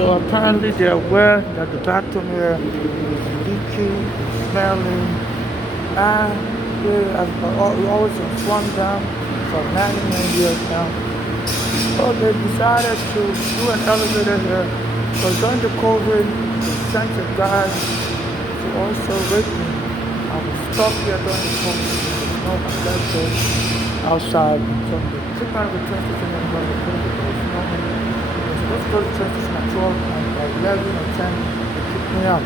So apparently they're aware that the bathroom here is leaky, smelling, and we always inform them for 99 years now. So they decided to do an elevator here. But during the COVID, they sent a guy to also rate me. I was stuck here during the COVID. No, I left it outside. So they took me out of the train station and got the COVID. Let's go to the train station at 12 and by 11 or 10, they kicked me out.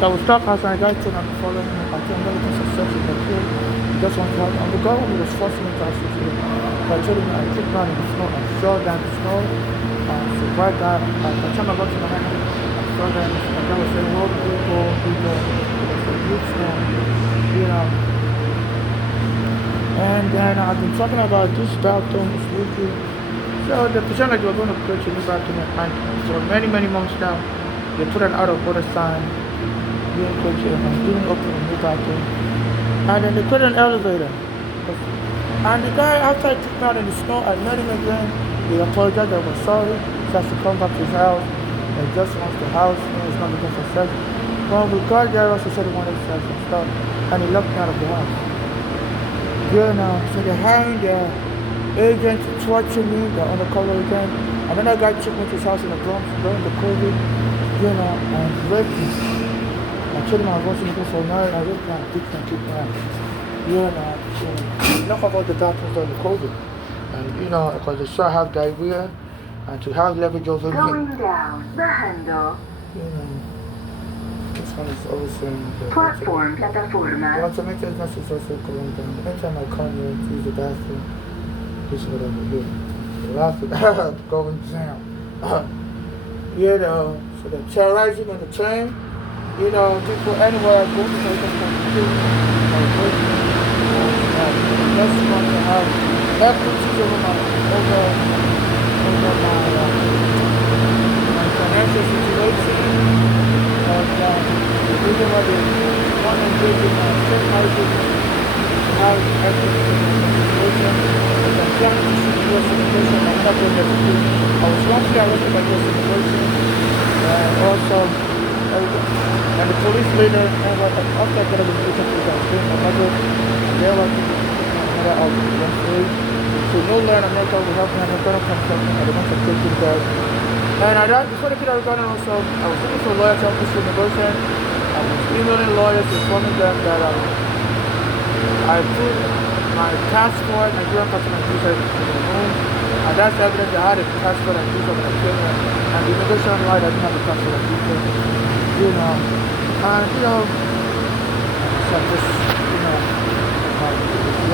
So I was stuck outside. The guy told me to follow me. I can't really success in the pool. He just wanted to help. And the government was forcing me to assist him. So I told him I kicked down in the snow. I fell down the snow. So right there, by the time I got to my hand, I fell down. The guy was saying, well, people. It was a huge snow. You know. And then I've been talking about this bathroom is leaky. So they pretend like they were going to put a new bathroom and for many months now, they put an out of order sign being purchased and doing open a new bathroom. And then they put an elevator. And the guy outside took me out in the snow, I met him again. He apologized, I was sorry. He has to come back to his house. He just wants the house, it's not looking for sex. Well, we got there, also said he wanted sex and stuff. And he left me out of the house. You know, so they're hiring their agent to torture me, they're undercover agent. Another guy took me to his house in the Bronx during the COVID, you know, and raped me. I told him I was looking for marriage, I raped me and kicked me out. You know, enough about the darkness during the COVID. And you know, because they saw I have diarrhea and to have leverage over me. Going down the handle. You know, this one is always saying Platform, plataforma. the automated message is also going down. Anytime I come here to use the bathroom, this is what I'm doing. Laughing, going down. You know, so they're terrorizing on the train. You know, people anywhere I go, they can come to just want to have equities over my financial situation. And the reason why they want to give me my state marriage to have equities over my situation. But I'm trying to see US immigration. I'm not going to do. I was wrongfully arrested by US immigration. Also, and the police later, after I got a reputation for that, they were another out of the free. So no lawyer in America will help me. I'm not going to come something. I don't want to take it back. And before the kid I was going also, I was looking for lawyers to help me with negotiation. I was emailing lawyers informing them that I put my passport, Nigerian passport, and visa in the room. And that's evidence that I had a passport and visa when I came here. And the immigration lied, I didn't have a passport and visa. You know, and you know, so just, you know,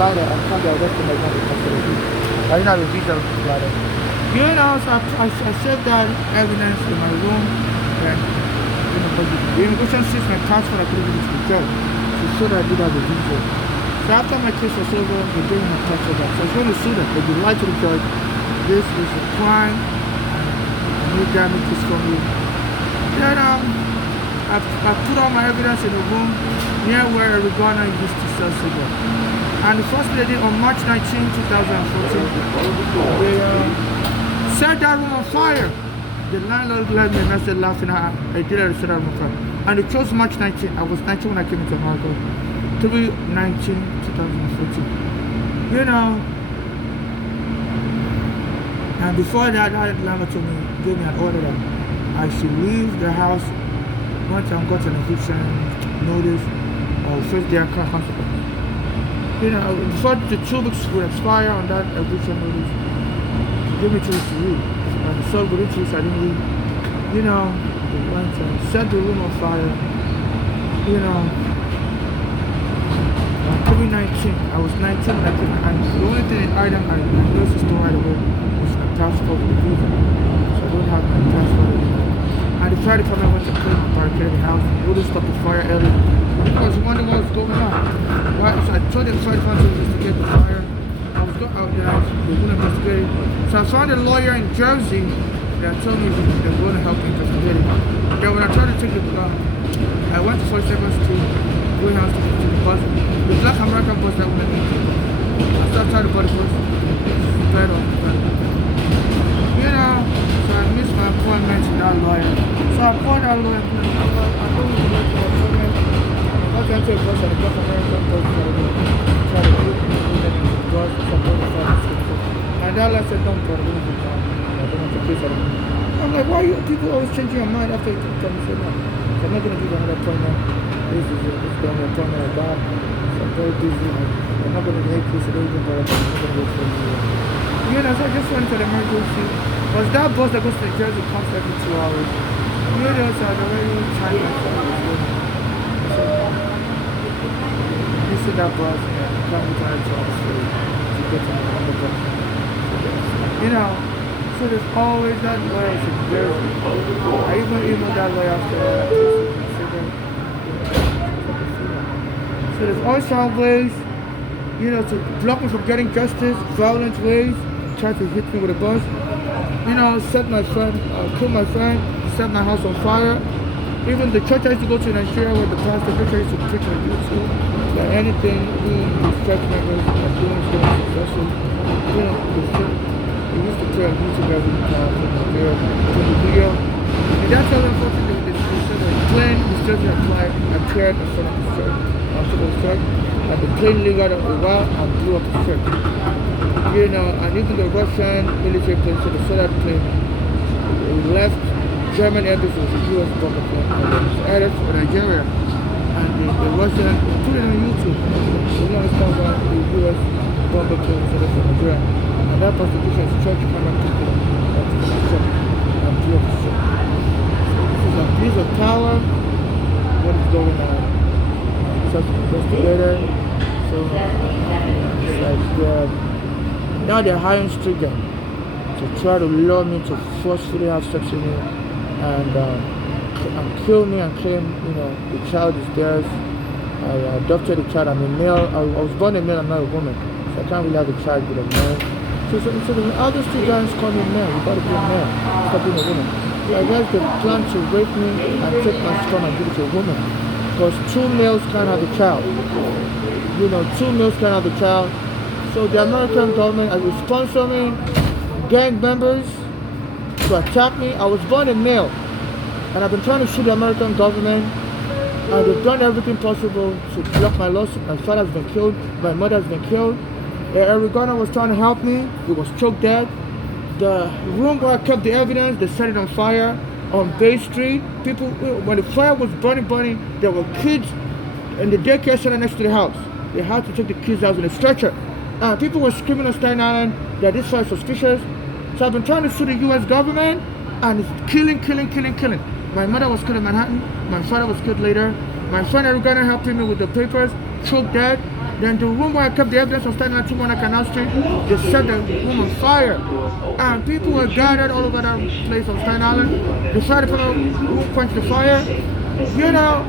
ladder, I can't be arrested like that because of the visa. I didn't have a visa ladder. You know, so I saved that evidence in my room. And, you know, but the immigration seized my passport, I couldn't give it to the judge. So she showed I did have a visa. So after my case was over, they gave me my passport back. So I was going to sue them, but they lied to the judge. This is a crime. I need damages from you. Then, I put all my evidence in a room near where Regana used to sell cigarettes. And the first lady on March 19, 2014, they set that room on fire. The landlord let me and I started laughing at her. I did it, set that room on fire. And it closed March 19. I was 19 when I came into America. 3/19, 2014. You know. And before that landlord told me, gave me an order that I should leave the house once I got an eviction notice or first day account consequence. You know, before the 2 weeks would expire on that eviction notice, give me 2 weeks to leave. And so within 2 weeks I didn't leave. You know, they went and set the room on fire. You know, on 3/19, I was 19 when I came, and the only thing item I noticed to store right away was my passport and visa. So I don't have my passport anymore. And the fire department went to clean and barricade the house. We wouldn't stop the fire early. I was wondering what was going on. Right? So I told the fire department to investigate the fire. I was going out there, they wouldn't investigate it. So I found a lawyer in Jersey that told me they were going to help me investigate it. Then when I tried to take the I went to 47th Street, going out to the bus. The black American bus that went into. I started trying to buy the bus. Bed on. You know, so I missed my appointment to that lawyer. So I called that lawyer. I don't need to make an appointment. I'm not going to take bus at the Gulf American Post for the try to put me in the bus support the service. And that lawyer said, don't bother me with that. I don't want to pay for it. I'm like, why are you people always changing your mind after you tell me? So no. So I'm not going to give you another appointment. This is the only appointment I got. So I'm very busy. I'm not going to make this arrangement, but I'm not going to wait for you. You know, so I just went to the emergency. Because that bus that goes to New Jersey comes every 2 hours. You know, so I'd already tried myself. So, you see that bus, come to our to get on the bus. You know, so there's always that lawyer in Jersey. I even emailed that lawyer after that. So there's always some ways, you know, to block me from getting justice, violent ways. Try to hit me with a bus, you know, set my friend, kill my friend, set my house on fire. Even the church I used to go to in Nigeria where the pastor used to preach on YouTube, that anything these church members are doing is going successful. You know, we used to pray on YouTube every time in Nigeria, doing the video. And that's how unfortunately they said that plane is just appeared in front of the church, after the church, and the plane lingered a while and blew up the church. You know, and even the Russian military plane, so the Soviet plane, left German embassy with a U.S. bomber plane, and it was added to Nigeria. And the Russian put it on YouTube. The last time the U.S. bomber plane was added to Nigeria. And that prosecution is church camera took it to the ship and blew up the ship. So this is abuse of power. What is going on? Such an investigator. So it's like now they're hiring Strigan to try to lure me to forcefully have sex with me and kill me and claim, you know, the child is theirs. I adopted the child. I'm a male. I was born a male. I'm not a woman, so I can't really have a child with a male. So the other two guys call me a male. You gotta be a male. Stop being a woman. So I guess they plan to rape me and take my sperm and give it to a woman, because 2 males can't have a child. You know, 2 males can't have a child. So the American government will sponsor me, gang members to attack me. I was born a male, and I've been trying to sue the American government, and they've done everything possible to block my lawsuit. My father has been killed, my mother has been killed. Eric Garner was trying to help me. He was choked dead. The room where I kept the evidence, they set it on fire on Bay Street. People, when the fire was burning, there were kids in the daycare center next to the house. They had to take the kids out in a stretcher. People were screaming on Staten Island that this fire is suspicious. So I've been trying to sue the U.S. government, and it's killing. My mother was killed in Manhattan. My father was killed later. My friend Eric Garner helped me with the papers, choked dead. Then the room where I kept the evidence on Staten Island, 2 Canal Street, they set the room on fire. And people were gathered all over that place on Staten Island. The fire department quenched the fire. You know,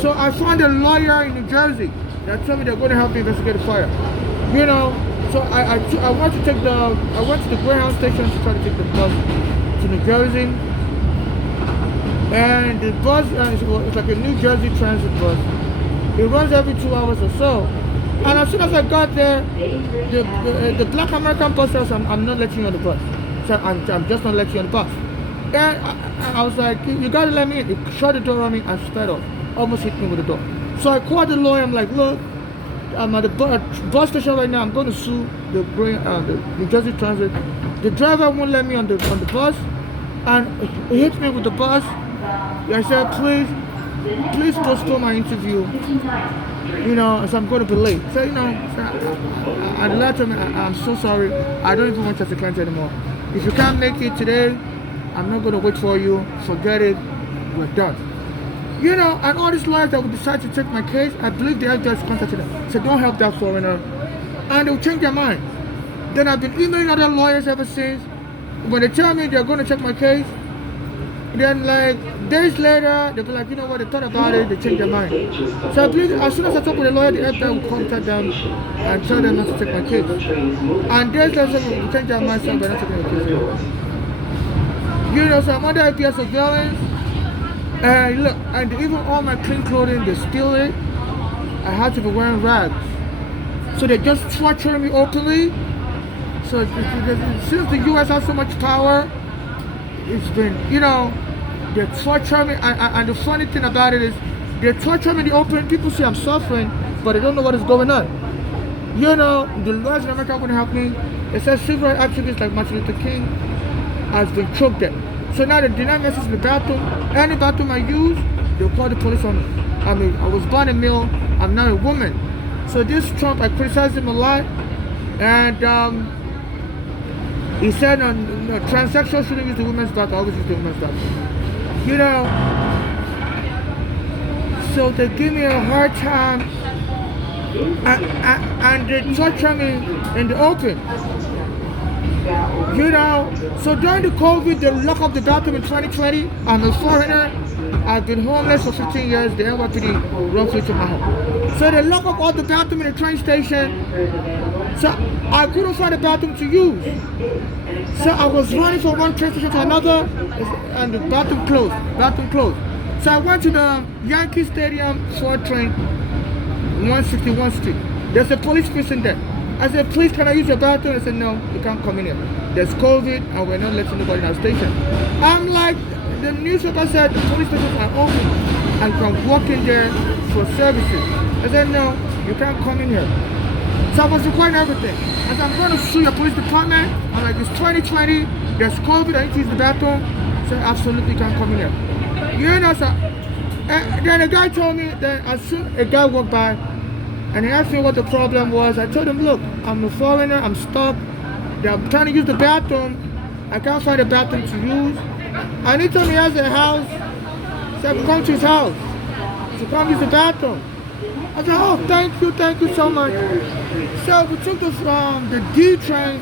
so I found a lawyer in New Jersey that told me they're going to help me investigate the fire. You know, so I went to the Greyhound station to try to take the bus to New Jersey. And the bus, it's like a New Jersey transit bus. It runs every 2 hours or so. And as soon as I got there, the black American bus says, I'm not letting you on the bus. So I'm just not letting you on the bus. And I was like, you gotta let me in. He shut the door on me and sped off. Almost hit me with the door. So I called the lawyer. I'm like, look, I'm at the bus station right now. I'm going to sue the New Jersey Transit. The driver won't let me on the bus, and he hit me with the bus. I said, please postpone my interview. You know, so I'm going to be late. So you know, I let him. I'm so sorry. I don't even want you as a client anymore. If you can't make it today, I'm not going to wait for you. Forget it. We're done. You know, and all these lawyers that would decide to take my case, I believe the FBI contacted them. Said, don't help that foreigner. And they'll change their mind. Then I've been emailing other lawyers ever since. When they tell me they're going to check my case, then like days later, they'll be like, you know what, they thought about it, they changed their mind. So I believe as soon as I talk with the lawyer, the FBI will contact them and tell them not to take my case. And days later, they'll change their mind, so they're not taking my case anymore. You know, so I'm under IPS surveillance. And look, and even all my clean clothing, they steal it. I had to be wearing rags. So they're just torturing me openly. So since the US has so much power, it's been, they torture me, and the funny thing about it is, they torture me in the open. People say I'm suffering, but they don't know what is going on. The lawyers in America wouldn't help me. It says civil rights activists like Martin Luther King has been choked dead. So now they deny me access to the bathroom. Any bathroom I use, they'll call the police on me. I was born a male, I'm now a woman. So this Trump, I criticized him a lot, and he said transsexuals shouldn't use the women's bathroom. I always use the women's bathroom. So they give me a hard time, and they torture me in the open. So during the COVID, they lock up the bathroom in 2020. I'm a foreigner. I've been homeless for 15 years. The NYPD run free to my home. So they lock up all the bathroom in the train station. So I couldn't find a bathroom to use. So I was running from one train station to another, and the bathroom closed. So I went to the Yankee Stadium 4 train, 161st Street. There's a police station there. I said, please, can I use your bathroom? They said, no, you can't come in here. There's COVID, and we're not letting nobody in our station. I'm like, the newspaper said the police stations are open and can walk in there for services. I said, no, you can't come in here. So I was recording everything. I said, I'm going to sue your police department. I'm like, it's 2020, there's COVID, I need to use the bathroom. I said, absolutely can't come in here. So and then a guy told me that as soon a guy walked by and he asked me what the problem was. I told him, look, I'm a foreigner, I'm stuck. I'm trying to use the bathroom. I can't find a bathroom to use. And he told me he has a house. He said, come to his house to come use the bathroom. I said, oh, thank you so much. So we took the D train,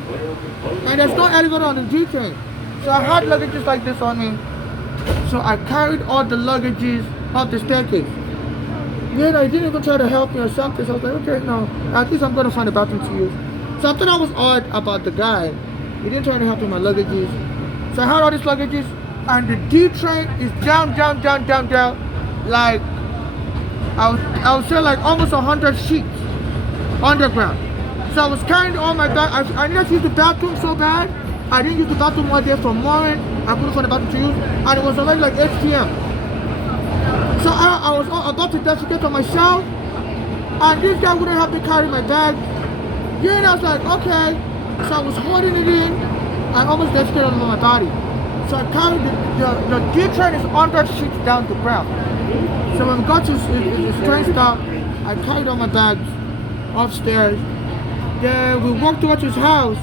and there's no elevator on the D train. So I had luggages like this on me. So I carried all the luggages up the staircase. He didn't even try to help me or something. So I was like, okay, no, at least I'm going to find a bathroom to use. So I thought I was odd about the guy. He didn't try to help me with my luggages. So I had all these luggages, and the D train is down. Like, I would say like almost 100 sheets underground. So I was carrying all my bag. I needed to use the bathroom so bad. I didn't use the bathroom one day from morning. I couldn't find the bathroom to use, and it was already like 8 p.m. So I was about to defecate on myself, and this guy wouldn't help me carry my bag. I was like, okay. So I was holding it in. I almost defecated on my body. So I carried the D train is 100 sheets down the ground. So when we got to his train stop, I carried all my bags upstairs. Then we walked towards his house,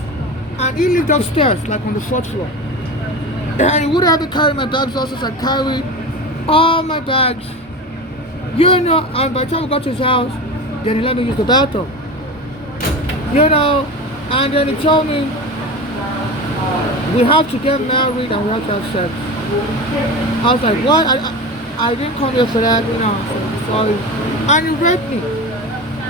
and he lived upstairs, like on the 4th floor. And he wouldn't have to carry my bags also, so I carried all my bags. And by the time we got to his house, then he let me use the bathroom. And then he told me, we have to get married and we have to have sex. I was like, what? I didn't come here for that, so sorry. And he raped me.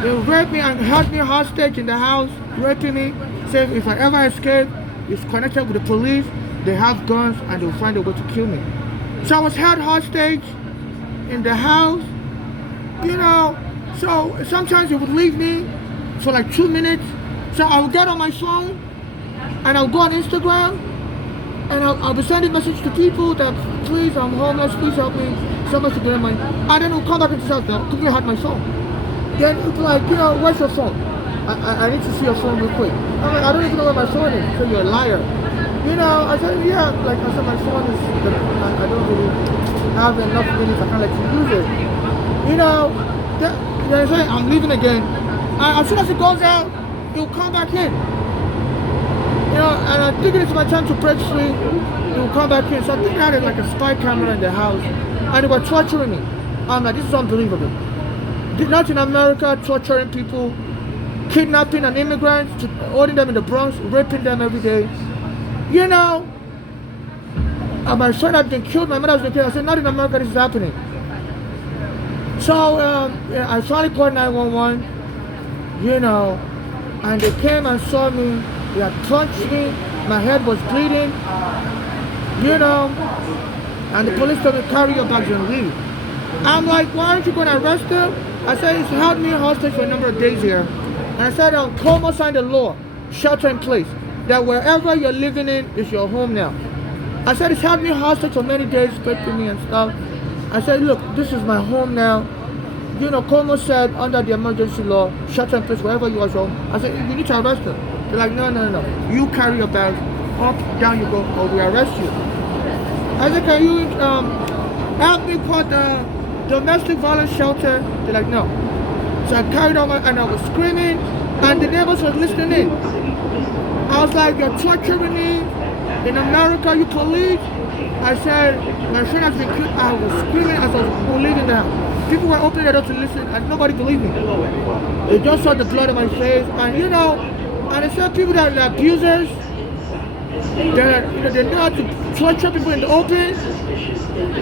They raped me and held me hostage in the house, raping me. Said if I ever escape, it's connected with the police, they have guns and they'll find a way to kill me. So I was held hostage in the house, so sometimes he would leave me for like 2 minutes. So I would get on my phone and I'll go on Instagram and I'll be sending messages to people that, please, I'm homeless, please help me, so much to get money. And then he'll come back into self now, quickly had my phone. Then it's like, where's your phone? I need to see your phone real quick. I'm like, I don't even know where my phone is, so you're a liar. I said, yeah, like I said, my phone is, I don't really have enough minutes, I can't let you use it. They say, I'm leaving again. And as soon as it goes out, he'll come back in. And I think it's my time to break free. He'll come back in. So I think I had like a spy camera in the house. And they were torturing me. I'm like, this is unbelievable. Not in America, torturing people, kidnapping an immigrant, holding them in the Bronx, raping them every day. And my son had been killed, my mother has been killed. I said, not in America, this is happening. So I finally called 911, and they came and saw me. They had punched me, my head was bleeding, and the police told me, carry your bags and leave. I'm like, why aren't you going to arrest them? I said, he's held me hostage for a number of days here. And I said, Cuomo signed a law, shelter in place, that wherever you're living in is your home now. I said, it's had me hostage for many days, threatening me and stuff. I said, look, this is my home now. You know, Como said under the emergency law, shelter in place wherever you are home. I said, you need to arrest them. They're like, no. You carry your bag, up, down you go, or we arrest you. I said, can you help me call the domestic violence shelter? They're like, no. So I carried over and I was screaming, and the neighbors were listening in. I was like, you're torturing me. In America, you police. I said, my friend has been killed. I was screaming as I was leaving the house. People were opening their door to listen, and nobody believed me. They just saw the blood on my face, and you know, and I said people that are abusers, they know how to torture people in the open,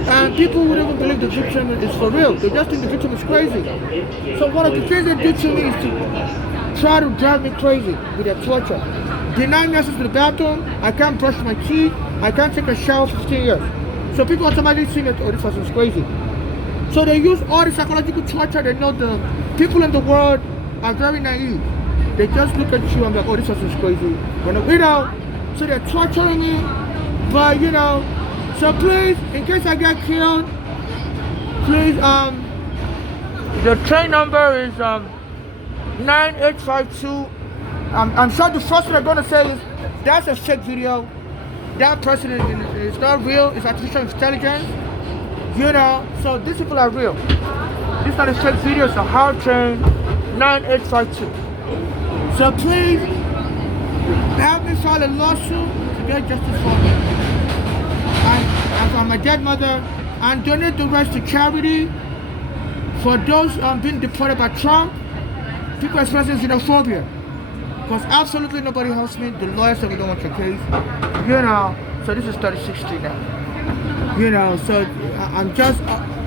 and people wouldn't even believe the victim is for real. They just think the victim is crazy. So one of the things they did to me is to try to drive me crazy with their torture. Deny me access to the bathroom. I can't brush my teeth. I can't take a shower for 15 years. So people automatically see that, oh, this person's crazy. So they use all the psychological torture. They know the people in the world are very naive. They just look at you and be like, oh, this person's crazy. You know, so they're torturing me. But, you know, so please, in case I get killed, please, the train number is 9852. I'm sure the first thing they're going to say is, that's a fake video. That person is not real. It's artificial intelligence. You know, so these people are real. This is not a fake video. It's a hard train 9852. So please help me file a lawsuit to get justice for me and for my dead mother, and donate the rest to charity for those being deported by Trump. People expressing xenophobia. Because absolutely nobody helps me. The lawyers said we don't want your case. You know, so this is 36th now. You know, so I'm just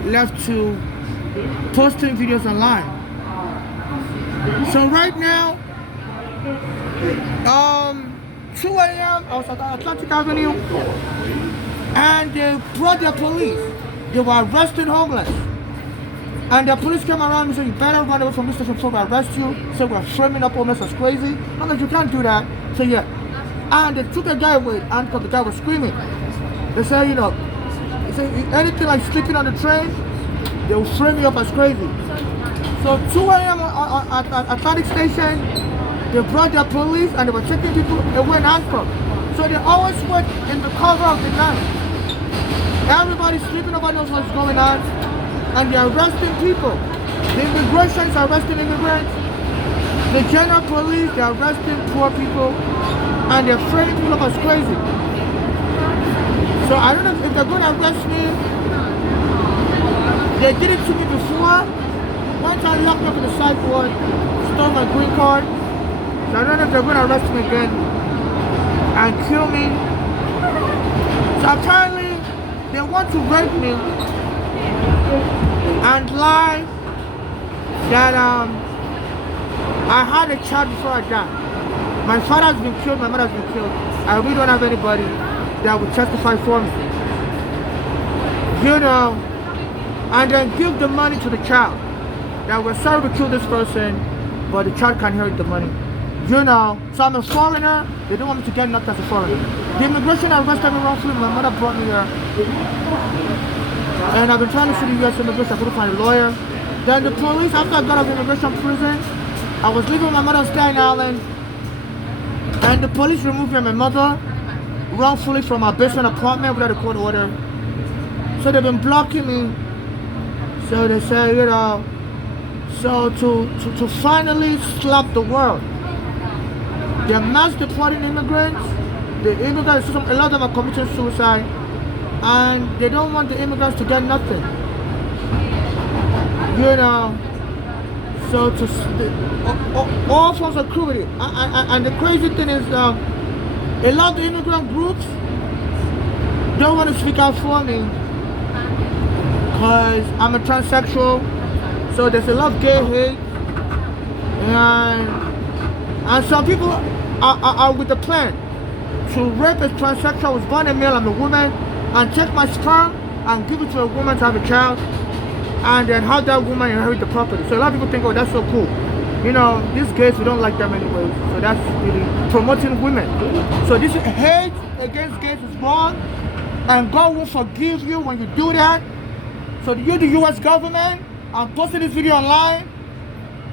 left to posting videos online. So right now, 2 a.m. I was at Atlantic Avenue, and they brought their police. They were arresting homeless. And the police came around and said, you better run away from this station before we arrest you. So we're framing up homeless as crazy. I'm like, you can't do that. So yeah. And they took the guy away, and the guy was screaming. They said, you know, anything like sleeping on the train, they will frame you up as crazy. So 2 a.m. at Atlantic Station, they brought their police and they were taking people away in handcuffs. So they always went in the cover of the night. Everybody's sleeping, nobody knows what's going on. And they're arresting people. The immigration is arresting immigrants. The general police, they're arresting poor people. And they're framing people up as crazy. So I don't know if they're going to arrest me. They did it to me before. One time locked me up in the sideboard, stole my green card. So I don't know if they're going to arrest me again and kill me. So apparently they want to rape me and lie that I had a child before I died. My father has been killed, my mother has been killed. I really don't have anybody that would testify for me. You know, and then give the money to the child. That we're sorry to kill this person, but the child can inherit the money. You know, so I'm a foreigner. They don't want me to get knocked as a foreigner. The immigration arrested me wrongfully. My mother brought me here. And I've been trying to sue the U.S. immigration. I couldn't find a lawyer. Then the police, after I got out of immigration prison, I was leaving my mother on Staten Island. And the police removed me and my mother wrongfully from our basement apartment without a court order. So they've been blocking me. So they say, you know, so to finally slap the world. They're mass deporting immigrants. The immigrants, a lot of them are committing suicide. And they don't want the immigrants to get nothing. You know, so all forms of cruelty. And the crazy thing is, a lot of the immigrant groups don't want to speak out for me because I'm a transsexual. So there's a lot of gay hate. And some people are with the plan to rape a transsexual who's born a male and a woman, and take my sperm and give it to a woman to have a child, and then have that woman inherit the property. So a lot of people think, oh, that's so cool. You know, these gays, we don't like them anyway. So that's really promoting women. So this hate against gays is wrong. And God will forgive you when you do that. So you, the U.S. government, I'm posting this video online.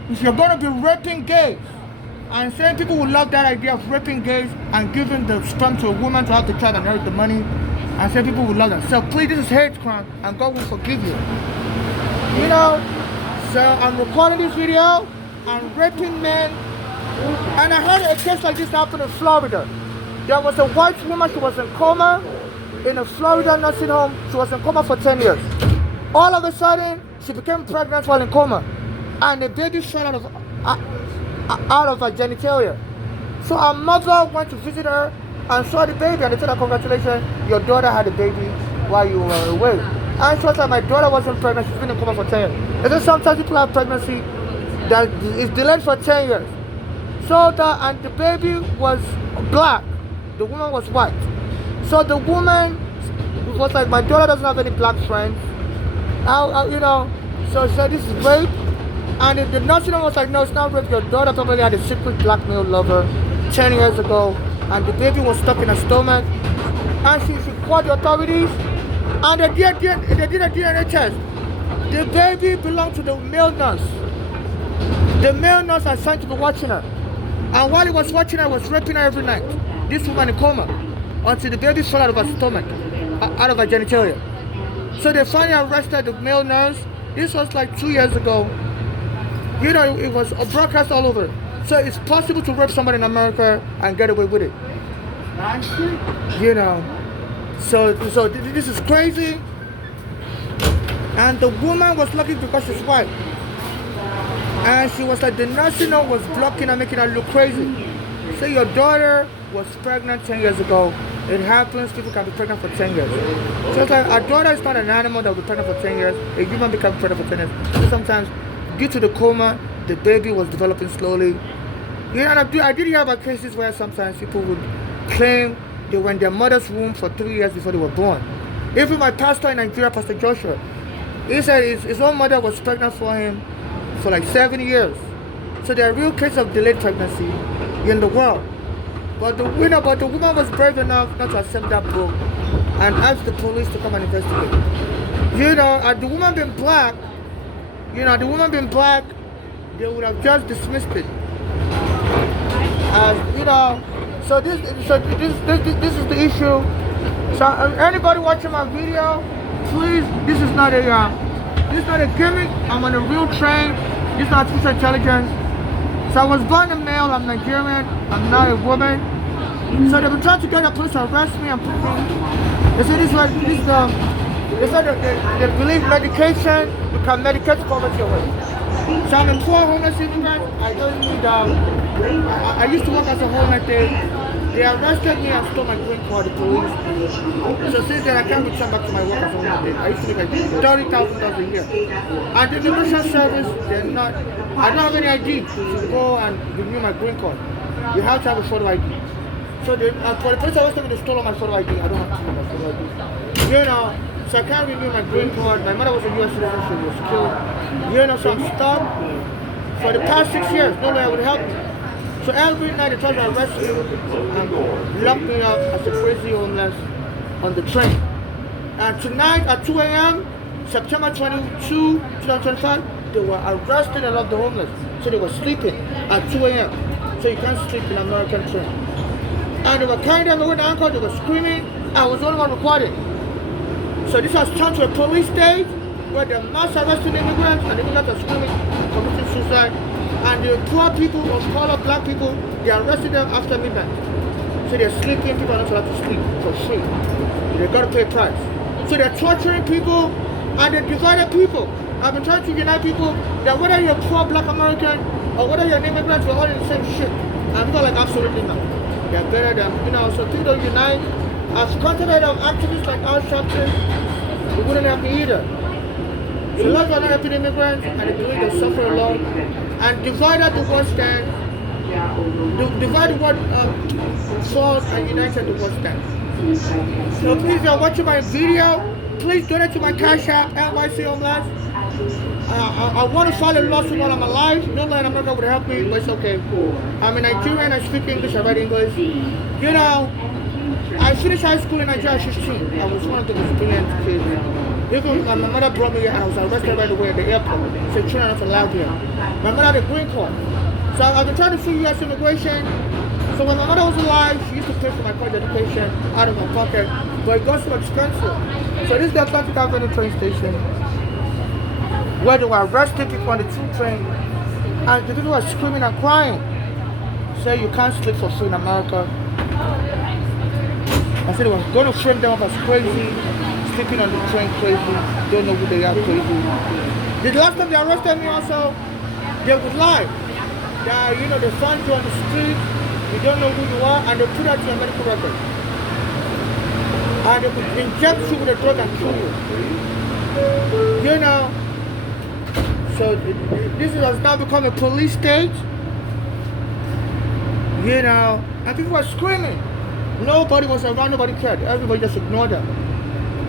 If you're going to be raping gays, and saying people would love that idea of raping gays and giving the sperm to a woman to have the child and inherit the money, and saying people would love that. So please, this is hate crime, and God will forgive you. You know, so I'm recording this video, I'm raping men, and I heard a case like this happen in Florida. There was a white woman, she was in coma in a Florida nursing home. She was in coma for 10 years. All of a sudden, she became pregnant while in coma, and the baby fell out of her genitalia. So her mother went to visit her and saw the baby, and they told her, congratulations, your daughter had a baby while you were away. And she was like, my daughter wasn't pregnant, she's been in coma for 10 years. And then sometimes people have pregnancy that is delayed for 10 years. So and the baby was black, the woman was white. So the woman was like, my daughter doesn't have any black friends. You know, so she said, this is rape. And the nursing home was like, no, it's not rape. Your daughter probably had a secret black male lover 10 years ago, and the baby was stuck in her stomach. And she called the authorities, and they did a DNA test. The baby belonged to the male nurse. The male nurse assigned to be watching her. And while he was watching her, he was raping her every night. This woman in coma, until the baby fell out of her stomach, out of her genitalia. So they finally arrested the male nurse. This was like 2 years ago. You know, it was a broadcast all over. So it's possible to rape somebody in America and get away with it. You know, so this is crazy. And the woman was lucky because she's white. And she was like, the nursing home was blocking her, making her look crazy. So your daughter was pregnant 10 years ago. It happens, people can be pregnant for 10 years. So it's like, our daughter is not an animal that will be pregnant for 10 years. A human becomes pregnant for 10 years. So sometimes, due to the coma, the baby was developing slowly. You know, and I did hear about cases where sometimes people would claim they were in their mother's womb for 3 years before they were born. Even my pastor in Nigeria, Pastor Joshua, he said his own mother was pregnant for him for like 7 years. So there are real cases of delayed pregnancy in the world. But the woman was brave enough not to accept that book and asked the police to come and investigate. You know, had the woman been black, they would have just dismissed it. You know, so this is the issue. So anybody watching my video, please, this is not a gimmick. I'm on a real train. This is not artificial intelligence. So I was born a male. I'm Nigerian. I'm not a woman. So they've been trying to get the police to arrest me and put me. They say they said they believe medication can medicate poverty away. So I'm a poor homeless immigrant. I don't need I used to work as a homeless day. They arrested me and stole my green card, the police. So since then I can't return back to my work as a homeless day. I used to make like $30,000 a year. And the immigration service, I don't have any ID to go and renew my green card. You have to have a photo ID. So for the police arrested me, they stole all my photo ID. I don't have to have my photo ID. You know, so I can't renew my green card. My mother was a U.S. citizen, she was killed. You know, so I'm stuck. For the past 6 years, no way I would help me. So every night they try to arrest me and lock me up as a crazy homeless on the train. And tonight at 2 a.m., September 22, 2025, they were arresting a lot of the homeless. So they were sleeping at 2 a.m. So you can't sleep in an American train. And they were carrying them away the ankle, they were screaming. I was the only one recording. So this has turned to a police state where they're mass arresting immigrants and immigrants are screaming, committing suicide. And the poor people, or color black people, they arrested them after midnight. So they're sleeping, people are not allowed to sleep for free. They gotta pay a price. So they're torturing people and they divided people. I've been trying to unite people that whether you're a poor black American or whether you're an immigrant, we're all in the same shit. And people are like, absolutely not. They're better than, so people don't unite. I've contacted activists like Al Sharpton, who wouldn't help me either. So lots of other immigrants and they believe they suffer alone. And divided the world stand. Divide the world falls and united the world stand. So please, if you're watching my video, please donate to my Cash App, NYC Homeless. I want to file a lawsuit while I'm alive. No law in America would help me, but it's okay. I'm a Nigerian, I speak English, I write English. You know, I finished high school in Nigeria at 16. I was one of the most brilliant kids. Even my mother brought me here and I was arrested right away at the airport. Said children are not allowed here. My mother had a green card. So I've been trying to sue U.S. immigration. So when my mother was alive, she used to pay for my college education out of my pocket, but it got so expensive. So this is the Atlantic Avenue train station, where they were arresting people on the 2 train, and the people were screaming and crying, saying you can't sleep for free in America. I said they were going to frame them up as crazy, sleeping on the train crazy, don't know who they are crazy. The last time they arrested me also, they would lie. That, you know, they found you on the street, you don't know who you are, and they put out your medical record. And they could inject you with a drug and kill you. You know, so this has now become a police state. You know, and people were screaming. Nobody was around, nobody cared. Everybody just ignored them.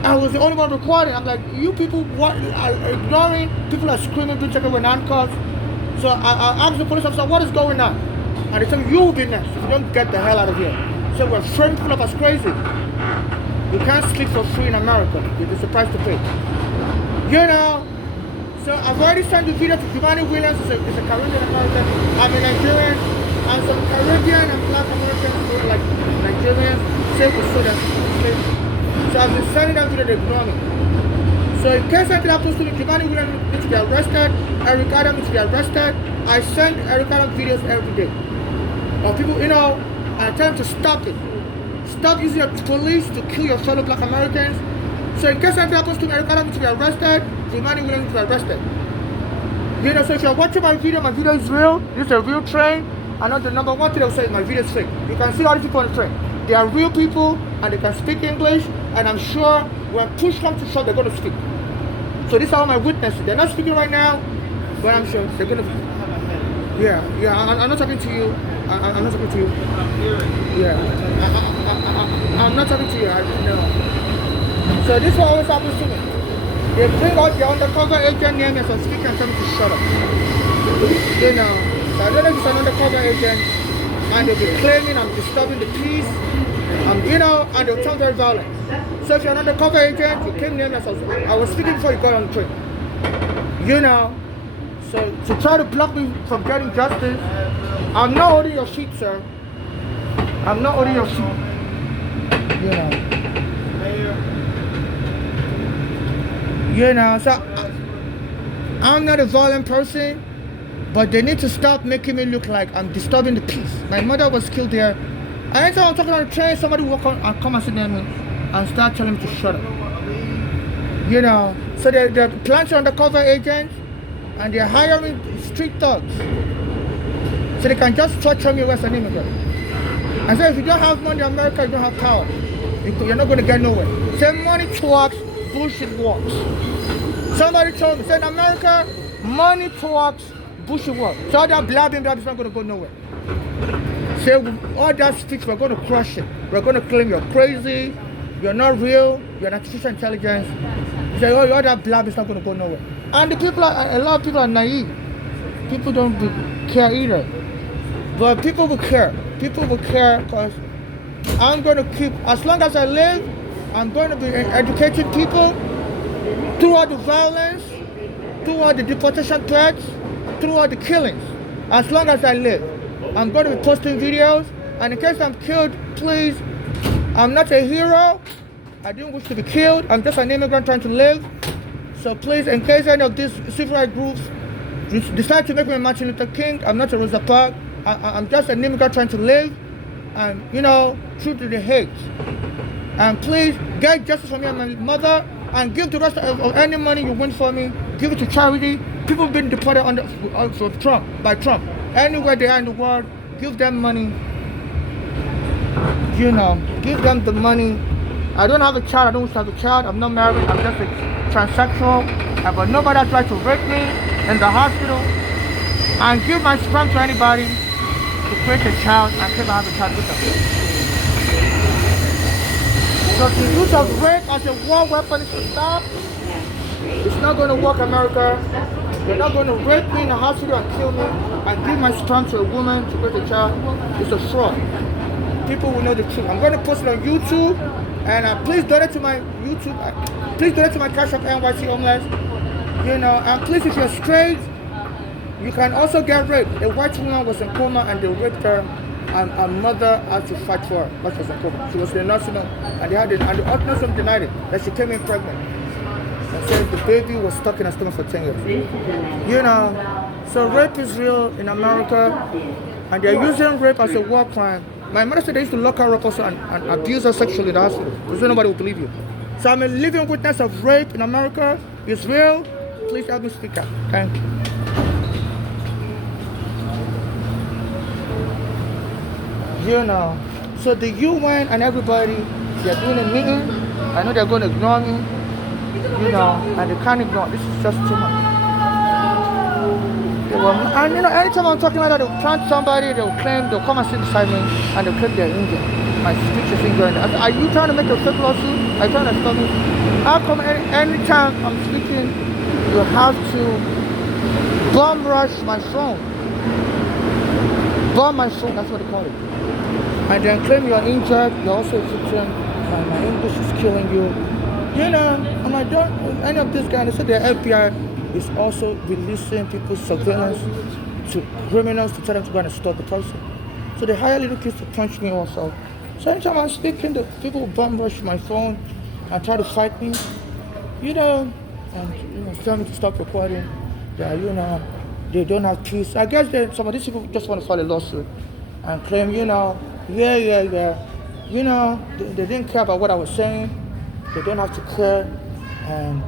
I was the only one recording. I'm like, you people what, are ignoring, people are screaming, being taken with handcuffs. So I asked the police officer, what is going on? And they told me, you will be next if you don't get the hell out of here. So we're framing people up as crazy. You can't sleep for free in America. You're the price to pay. You know, so I've already sent the video to Giovanni Williams, it's a Caribbean American. I'm a Nigerian, and some Caribbean and Black Americans who are like Nigerians, say we saw them. So I've been sending them video, they ignore me. So in case anything happens to me, Giovanni Williams needs to be arrested, Eric Adams needs to be arrested. I send Eric Adams videos every day of people, you know, and I tell them to stop it. Stop using the police to kill your fellow Black Americans. So in case anything happens to me, Eric Adams needs to be arrested, Giovanni Williams needs to be arrested. You know, so if you're watching my video is real, this is a real train. I know the number one thing they'll say is my video is fake. You can see all the people on the train. They are real people and they can speak English, and I'm sure when push comes to shove, they're going to speak. So these are all my witnesses. They're not speaking right now, but I'm sure they're going to. Yeah, I'm not talking to you. I'm not talking to you. Yeah, I'm not talking to you. No. So this is what always happens to me. They bring out the undercover agent name as I'm speaking and tell me to shut up. You know, so I don't know if it's an undercover agent, and they'll be claiming I'm disturbing the peace, you know, and they'll sound very violent. So if you're an undercover agent, you came near me as I was speaking before you got on the train. You know, so to try to block me from getting justice, I'm not holding your feet, sir. I'm not holding your feet. You know. You know, so I'm not a violent person, but they need to stop making me look like I'm disturbing the peace. My mother was killed there. Anytime I'm talking on the train, somebody will come and sit near me and start telling me to shut up. You know, so they're planting undercover agents and they're hiring street thugs. So they can just torture me as an immigrant. And so if you don't have money in America, you don't have power. You're not going to get nowhere. Say money talks, bullshit works. Somebody told me, said in America, money talks, bullshit works. So all that blabbing is not going to go nowhere. Say all that speaks, we're going to crush it. We're going to claim you're crazy, you're not real, you're an artificial intelligence. Say, oh, all that blab is not going to go nowhere. And the people a lot of people are naive. People don't care either. But people will care. People will care because I'm going to keep, as long as I live, I'm going to be educating people through all the violence, through all the deportation threats, through all the killings. As long as I live, I'm going to be posting videos. And in case I'm killed, please, I'm not a hero. I didn't wish to be killed. I'm just an immigrant trying to live. So please, in case any of these civil rights groups decide to make me a Martin Luther King, I'm not a Rosa Parks. I'm just an immigrant trying to live. And, you know, true to the hate. And please, get justice for me and my mother. And give the rest of any money you win for me. Give it to charity. People being deported by Trump. Anywhere they are in the world, give them money. You know, give them the money. I don't have a child. I don't wish to have a child. I'm not married. I'm just a transsexual. But nobody has tried to rape me in the hospital. And give my sperm to anybody to create a child and claim I have a child with them. So the use of rape as a war weapon is to stop. It's not going to work, America. They're not going to rape me in the hospital and kill me and give my sperm to a woman to create a child. It's a fraud. people will know the truth. I'm going to post it on YouTube, and please donate to my YouTube. Please donate to my Cash App NYC Homeless. And please, if you're straight, you can also get raped. A white woman was in coma and they raped her, and her mother had to fight for her. But she was in coma. She was in a nursing home, and the nurse home denied it, that she came in pregnant. And said the baby was stuck in her stomach for 10 years. So rape is real in America, and they're using rape as a war crime. My mother said they used to lock her up also and abuse her sexually in the hospital, because nobody will believe you. So I'm a living witness of rape in America. It's real. Please help me speak up. Thank you. So the UN and everybody, they're doing a meeting. I know they're going to ignore me, and they can't ignore. This is just too much. And anytime I'm talking like that, they'll plant somebody, they'll come and sit beside me, and they'll claim they're injured. My speech is injured. Are you trying to make a fake lawsuit? Are you trying to stop me? How come anytime I'm speaking, you have to bomb rush my phone? Bomb my phone, that's what they call it. And then claim you're injured, you're also a victim, and my English is killing you. I'm like, don't, any of this guy, they said the FBI is also releasing people's surveillance to criminals to tell them to go and stop the person. So they hire little kids to punch me also. So anytime I'm speaking, the people bomb rush my phone and try to fight me, and tell me to stop recording, that, they don't have peace. I guess some of these people just want to file a lawsuit and claim, they didn't care about what I was saying. They don't have to care. And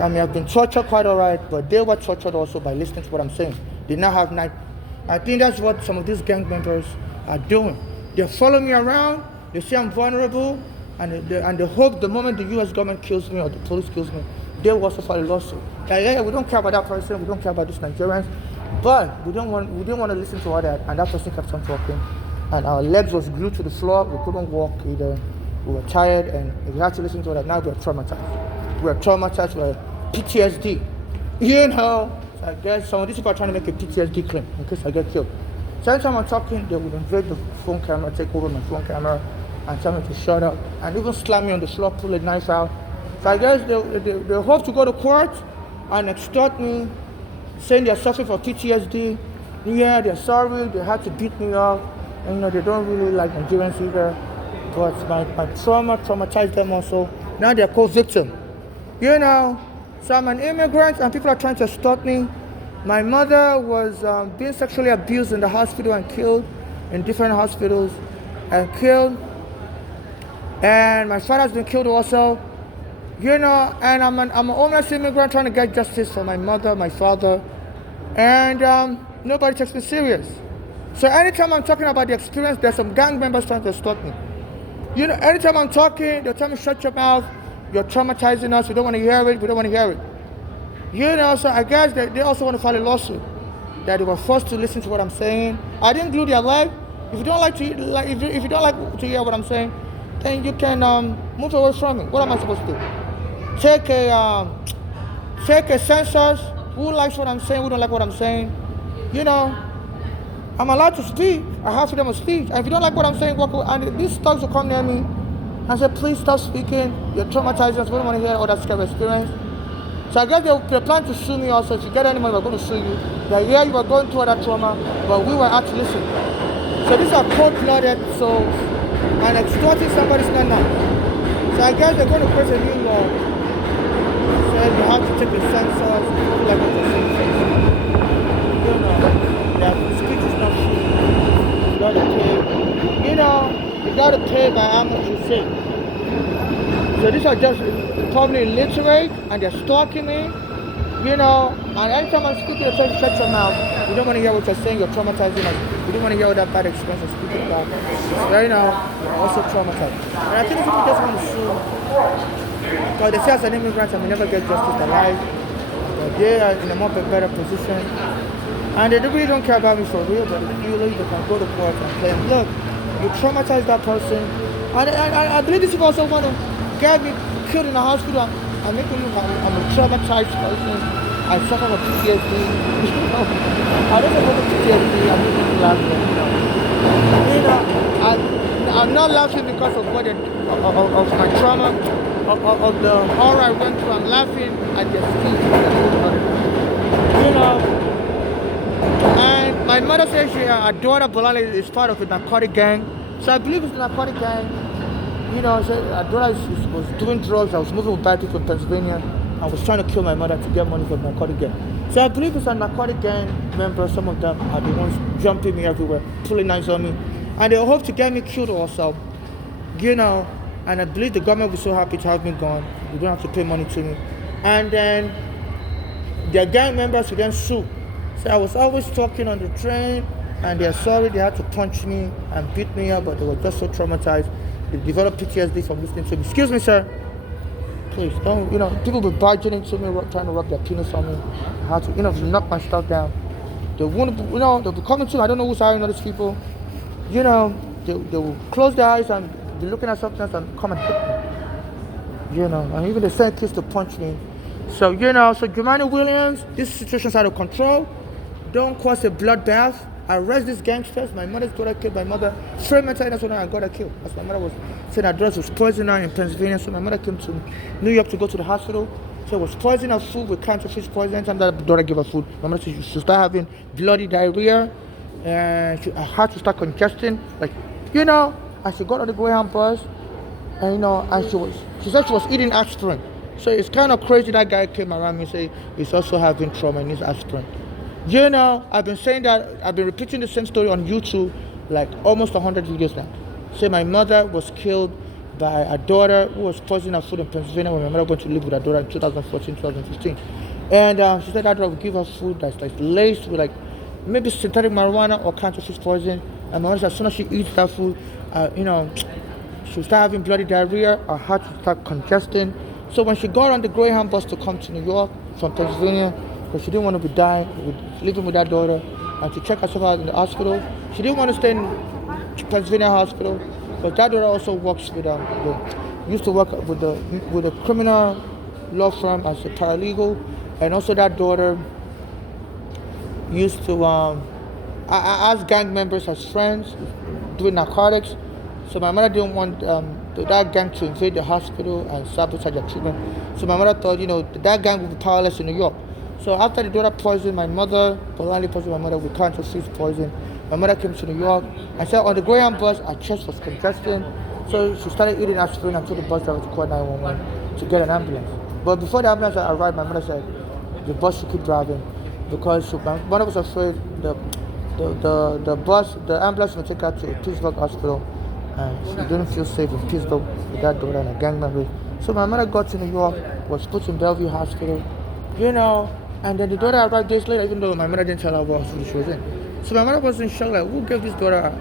I've been tortured quite all right, but they were tortured also by listening to what I'm saying. They now have night. I think that's what some of these gang members are doing. They follow me around. They say I'm vulnerable, and they hope the moment the U.S. government kills me or the police kills me, they will also file a lawsuit. We don't care about that person. We don't care about these Nigerians, but we didn't want to listen to all that. And that person kept on talking, and our legs was glued to the floor. We couldn't walk either. We were tired, and we had to listen to all that. Now we're traumatized. We're traumatized. We're PTSD. So I guess some of these people are trying to make a PTSD claim in case I get killed. So anytime I'm talking, they would invade the phone camera, take over my phone camera, and tell me to shut up, and even slam me on the floor, pull a knife out. So I guess they hope to go to court and extort me, saying they're suffering from PTSD. Yeah, they're sorry, they had to beat me up. And they don't really like Nigerians either. But my trauma traumatized them also. Now they're co-victim. So I'm an immigrant and people are trying to extort me. My mother was being sexually abused in the hospital and killed, in different hospitals, and killed. And my father's been killed also. And I'm a homeless immigrant trying to get justice for my mother, my father, and nobody takes me serious. So anytime I'm talking about the experience, there's some gang members trying to stop me. Anytime I'm talking, they'll tell me, shut your mouth, you're traumatizing us, we don't want to hear it, we don't want to hear it. So I guess they also want to file a lawsuit, that they were forced to listen to what I'm saying. I didn't glue their life. If you don't like to hear what I'm saying, then you can move away from it. What am I supposed to do? Take a census. Who likes what I'm saying? Who don't like what I'm saying? I'm allowed to speak. I have freedom of speech. And if you don't like what I'm saying, walk away. And these thugs will come near me and say, please stop speaking. You're traumatizing us. We don't want to hear all that scary experience. So I guess they plan to sue me also. If you get any money, we're going to sue you. You were going through all that trauma, but we were actually listening. So these are cold-blooded souls, and extorting somebody's not nice. So I guess they're going to create a new law. So you have to take a census, like a census. That speech is not free. You gotta pay. You gotta pay by how much you say. So these are just probably illiterate, and they're stalking me. And anytime I'm speaking, they're trying to shut your mouth. We don't want to hear what you're saying. You're traumatizing us. We don't want to hear all that bad experience of speaking about. Right now, you're also traumatized. And I think people just want to sue. Because they say as an immigrant, I may never get justice alive. But they are in a much better position. And they really don't care about me for real, but they can go to court and claim, look, you traumatized that person. And I believe these people also want to get me killed in the hospital and make me look like I'm a traumatized person. I suffer from PTSD. I don't suffer from PTSD. I'm just laughing. I'm not laughing because of of my trauma, of the horror I went through. I'm laughing at the excuse. You know, and my mother says her daughter Bolale is part of a narcotic gang. So I believe it's a narcotic gang. You know, so her daughter was doing drugs. I was moving with bad people in Pennsylvania. I was trying to kill my mother to get money from the narcotic gang. So I believe it's a narcotic gang member. Some of them are the ones jumping me everywhere, pulling knives on me. And they hope to get me killed also. You know, and I believe the government was so happy to have me gone. They don't have to pay money to me. And then their gang members would then sue. So I was always talking on the train, and they're sorry they had to punch me and beat me up, but they were just so traumatized. They developed PTSD from listening to me. Excuse me, sir. Please don't. You know, people be barging into me, trying to rub their penis on me. I had to, you know, knock my stuff down. They won't, you know, they'll be coming to me. I don't know who's hiring all these people. You know, they will close their eyes and be looking at something else and come and hit me. You know, and even they send kids to punch me. So, you know, so Jumaane Williams, this situation's out of control. Don't cause a bloodbath. Arrest these gangsters. My mother's daughter killed my mother. Straight mentally, that's when I got her killed. That's my mother was saying her daughter was poisoned in Pennsylvania. So my mother came to New York to go to the hospital. So it was poisoning her food with cancer fish poison. Anytime that daughter gave her food, my mother said she should start having bloody diarrhea. And her heart should start congesting. Like, you know, and she got on the Greyhound bus. And, you know, and she said she was eating aspirin. So it's kind of crazy that guy came around me and said he's also having trauma and needs aspirin. You know, I've been saying that, I've been repeating the same story on YouTube like almost 100 videos now. Say my mother was killed by a daughter who was poisoning her food in Pennsylvania when my mother went to live with her daughter in 2014, 2015. And she said that daughter would give her food that's like laced with like maybe synthetic marijuana or cancer fish poison. And my mother said as soon as she eats that food, you know, she'll start having bloody diarrhea, her heart will start congesting. So when she got on the Greyhound bus to come to New York from Pennsylvania, because she didn't want to be living with that daughter, and to check herself out in the hospital, she didn't want to stay in Pennsylvania hospital, but that daughter also works with used to work with a criminal law firm as a paralegal, and also that daughter used to ask gang members as friends doing narcotics. So my mother didn't want that gang to invade the hospital and sabotage their treatment. So my mother thought, you know, that gang would be powerless in New York. So after the daughter poisoned my mother, politely poisoned my mother with cancer fish poison, my mother came to New York. And so on the Greyhound bus, her chest was congesting. So she started eating aspirin and told the bus driver to call 911 to get an ambulance. But before the ambulance arrived, my mother said the bus should keep driving because my mother was afraid the ambulance would take her to Pittsburgh Hospital. And she didn't feel safe in Pittsburgh with that daughter and a gang member. So my mother got to New York, was put in Bellevue Hospital, you know, and then the daughter arrived days later, even though my mother didn't tell her what hospital she was in. So my mother was in shock, like, who gave this daughter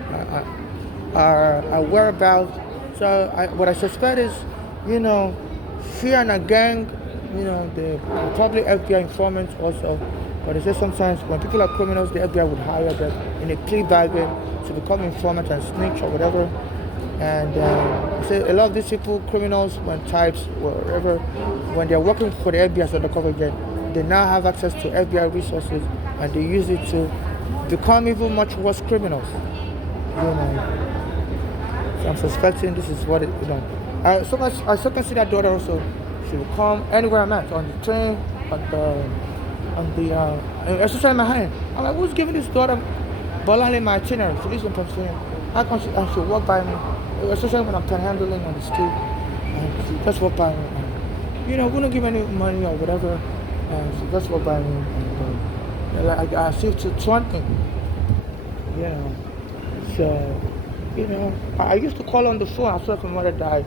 a whereabouts? So what I suspect is, you know, she and a gang, you know, they're probably FBI informants also. But they say sometimes when people are criminals, the FBI would hire them in a plea bargain to become informants and snitch or whatever. And so a lot of these people, criminals, when types, whatever, when they're working for the FBI as undercover agent, they now have access to FBI resources and they use it to become even much worse criminals. You know. So I'm suspecting this is what it, you know. I still can see that daughter also. She will come anywhere I'm at, on the train, especially in my hand. I'm like, who's giving this daughter Bolale my itinerary? She lives in Pennsylvania. How come she'll walk by me? Especially when I'm panhandling on the street. And she just walk by me. And, you know, we don't give any money or whatever. And she just walk by me. And, like, I see to want me. You know. So, you know, I used to call on the phone after my mother died.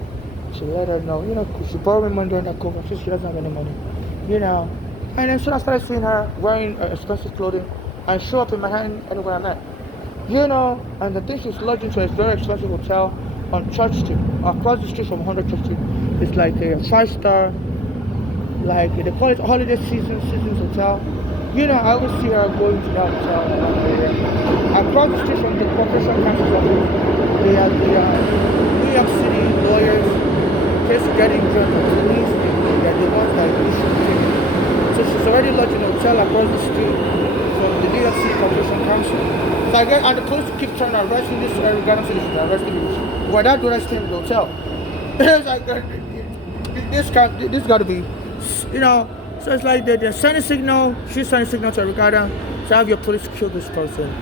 To let her know, you know, she borrowed me money during that COVID. She doesn't have any money. You know. And then soon I started seeing her wearing expensive clothing and show up in my hand anywhere I'm at. You know, and the thing she's lodged into a very expensive hotel on Church Street, across the street from 100 Church Street. It's like a 5-star, like they call it holiday seasons hotel. You know, I always see her going to that hotel. Across the street from the Corporation Council's office, they have the New York City lawyers, in case you get injured, the police, they're the ones that issue the ticket. So she's already lodged in a hotel across the street from the New York City Corporation Council. So I get, and the police keep trying to arrest me this regarding to this, arresting me. without directing the hotel. It's like this got to be, you know. So it's like they're sending signal. She's sending signal to Ricardo. So have your police kill this person.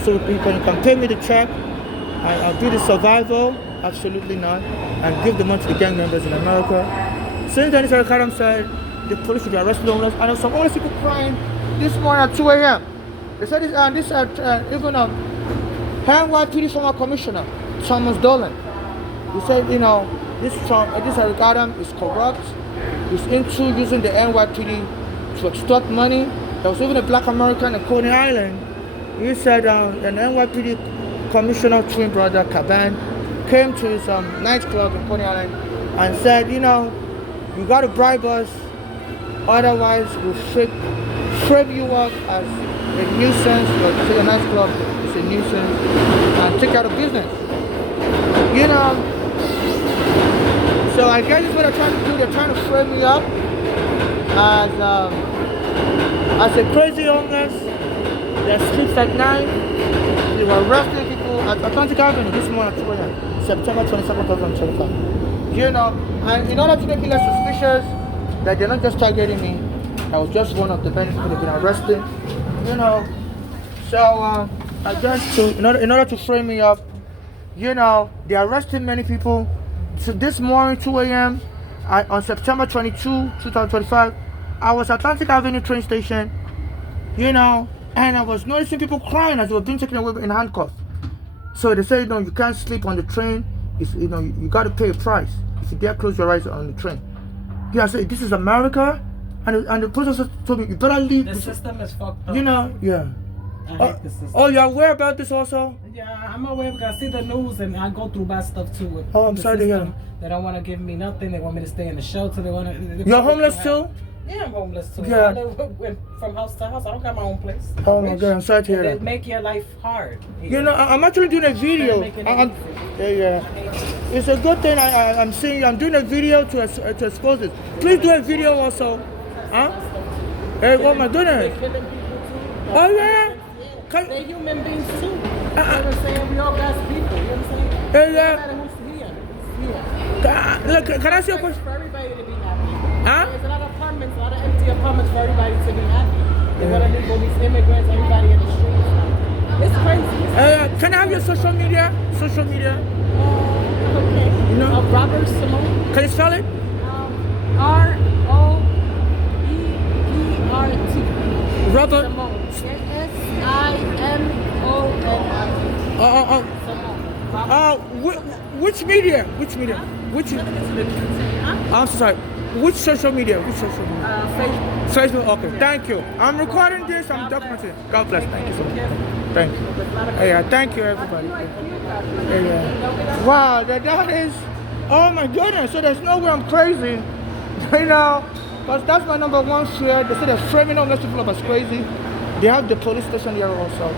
So you can pay me the check. I'll do the survival. Absolutely not. And give the money to the gang members in America. Since then, Ricardo said the police should be arresting homeless. And there's some homeless people crying this morning at 2 a.m. They said even NYPD former commissioner Thomas Dolan. He said, you know, this Ricardo is corrupt. He's into using the NYPD to extort money. There was even a black American in Coney Island. He said an NYPD commissioner twin brother Caban came to his nightclub in Coney Island and said, you know, you got to bribe us, otherwise we'll frame you up as a nuisance. Like, say a nightclub is a nuisance and take out of business. You know. So I guess that's what they're trying to do. They're trying to frame me up as a crazy homeless that sleeps at night. They were arresting people at Atlantic Avenue this morning at 2 a.m. September 27th, 2025. You know, and in order to make it less suspicious that they're not just targeting me, I was just one of the many people they've been arresting. You know, so I guess in order to frame me up, you know, they're arresting many people. So this morning, 2 a.m., on September 22, 2025, I was at Atlantic Avenue train station, you know, and I was noticing people crying as they were being taken away in handcuffs. So they say, you know, you can't sleep on the train. You know, you got to pay a price if you dare close your eyes on the train. Yeah, I said, this is America, and the police officer told me, you better leave. The system is fucked up. You know, yeah. I hate the system. Oh, you're aware about this also? Yeah, I'm aware because I see the news and I go through bad stuff too. With I'm sorry to hear. They don't want to give me nothing. They want me to stay in the shelter. They want to. You're homeless too? Yeah, I'm homeless too. Yeah. I live from house to house. I don't got my own place. Oh my God, I'm sorry to hear They that. make your life hard. You know, I'm actually doing a video. Yeah. It's a good thing I'm doing a video to expose this. Please do a video also. Huh? Hey, oh my goodness. They're killing people too. Oh yeah. They're human beings too. You know what I'm saying? We all got people. You know what I'm saying? Hey, No matter who's here. Look, can I ask you a question? For everybody to be happy. Huh? There's a lot of apartments, a lot of empty apartments for everybody to be happy. They want to leave all these immigrants, everybody in the streets. It's crazy. Can I have your social media? Social media. Okay. You know? Robert Simone. Can you spell it? ROBERT. Robert. Simone. SIMONE. Which media? Which? I'm so sorry. Which social media? Facebook. Facebook. Okay. Thank you. I'm recording this. I'm documenting. God bless. Thank you so much. Thank you. Yeah. Thank you, everybody. Yeah. Wow. That is. Oh my goodness. So there's no way I'm crazy. You know. Because that's my number one fear. They say they're framing homeless people up as crazy. They have the police station here also.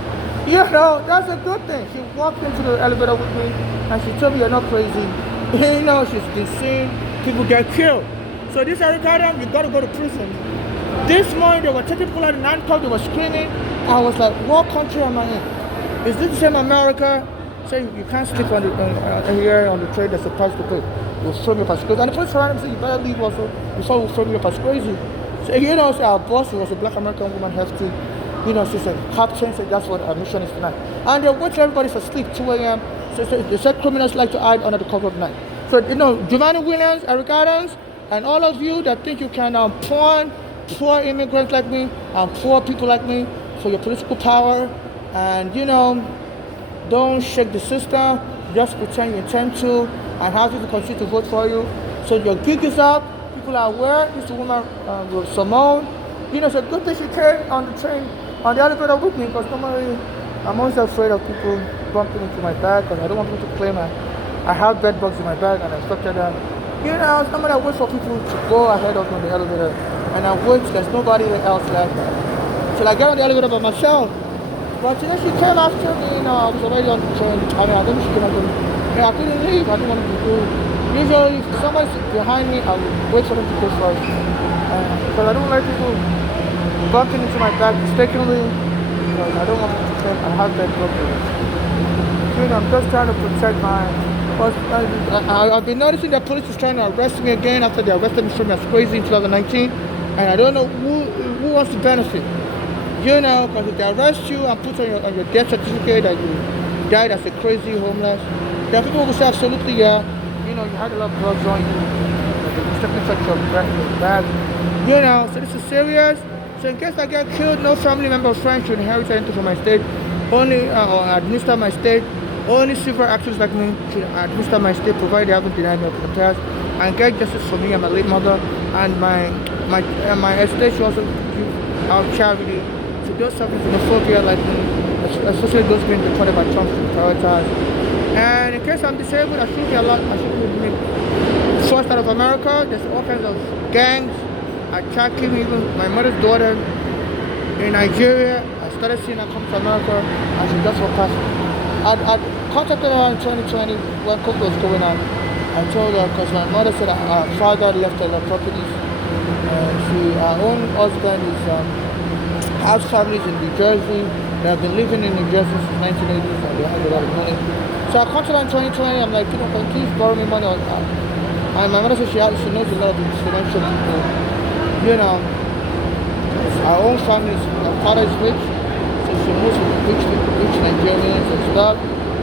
You know, that's a good thing. She walked into the elevator with me and she told me you're not crazy. You know, she's been seeing people get killed. So this Ricardo, you gotta go to prison. This morning they were taking people out of the handcuffs, they were screaming. I was like, what country am I in? Is this the same America? Say you can't sleep on the here on the train that's supposed to pay. We'll frame you up as crazy. And the police around him said, you better leave also. Before we'll frame you up as crazy. So, you know, so our boss, who was a black American woman, has to, you know, she said, Captain said that's what our mission is tonight. And they wait till everybody for sleep, 2 a.m. So they said criminals like to hide under the cover of night. So, you know, Giovanni Williams, Eric Adams, and all of you that think you can pawn poor immigrants like me and poor people like me for your political power, and, you know, don't shake the system, just pretend you intend to, and have people continue to vote for you. So your gig is up, people are aware. This woman with Simone, you know, it's a good thing she came on the train, on the elevator with me, because normally I'm always afraid of people bumping into my bag, because I don't want people to claim I have bed bugs in my bag and I structure them. You know, somebody I wait for people to go ahead of me on the elevator, and I wait, there's nobody else left. Till I get on the elevator by myself. But today she came after me, you know, I was already on the train. I mean, I think she came after me. And I couldn't leave, I didn't want to go. Usually, if somebody's behind me, I will wait for them to go first. Because I don't like people bumping into my back mistakenly, because I don't want people to think I have that broken. You know, I'm just trying to protect my But I've been noticing that police is trying to arrest me again after they arrested me from as crazy in 2019, and I don't know who wants to benefit. You know, because if they arrest you and put on your death certificate that you died as a crazy homeless, there are people who say absolutely yeah, you know, you had a lot of drugs on you, they mistakenly touch your bag, you know, so this is serious. So in case I get killed, no family member or friend should inherit anything from my estate, only or administer my estate. Only civil actors like me should administer my estate, provided they haven't denied me of the past, and get justice for me and my late mother, and my estate should also give out charity to those suffering from phobia like me, especially those being deported by Trump to prioritize. And in case I'm disabled, I should be allowed, I should be forced out of America. There's all kinds of gangs attacking even my mother's daughter in Nigeria. I started seeing her come to America and she just walked past me. I contacted her in 2020 when COVID was going on. I told her because my mother said her father left her properties. Her own husband is house families in New Jersey. They have been living in New Jersey since 1980s and they have a lot of money. So I contacted her in 2020. I'm like, you know, can you please borrow me money? And my mother said she knows a lot of financial people. You know, our own family, our father is rich, so she knows rich Nigerians and stuff.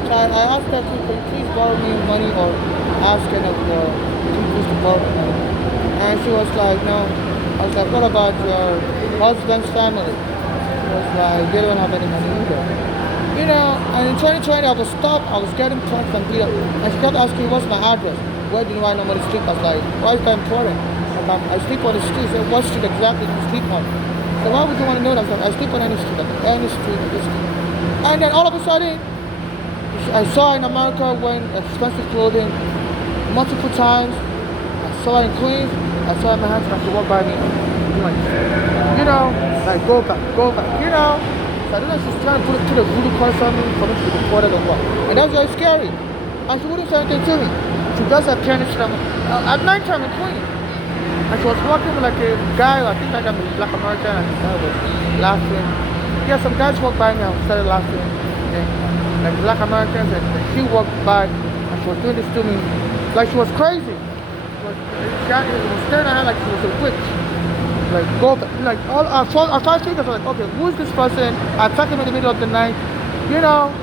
So I asked her, can you please borrow me money or ask any of your people to borrow me money? And she was like, no. I was like, what about your husband's family? She was like, they don't have any money either. You know, and in 2020 I was stopped, I was getting punched and beat up. And she kept asking me, what's my address? Where do I normally sleep? I was like, why is that important? I sleep on the street. So what street exactly do you sleep on? So why would you want to know that? I sleep on any street, any street, any street. And then all of a sudden, I saw her in America wearing expensive clothing multiple times. I saw her in Queens. I saw her in Manhattan and she walked by me. You know, like go back, you know. So I don't know if she's trying to put a voodoo curse on me for me to be deported or what. And that was very scary. And she wouldn't say anything to me. She does her pianist at night time in Queens. And she was walking with like a guy, I think like I'm a black American, and the guy was laughing. Yeah, some guys walked by me and started laughing. Like black Americans, and she walked by and she was doing this to me like she was crazy. She was staring at her like she was a witch. Like go back, like all I started thinking, like, okay, who is this person attacking me in the middle of the night? You know?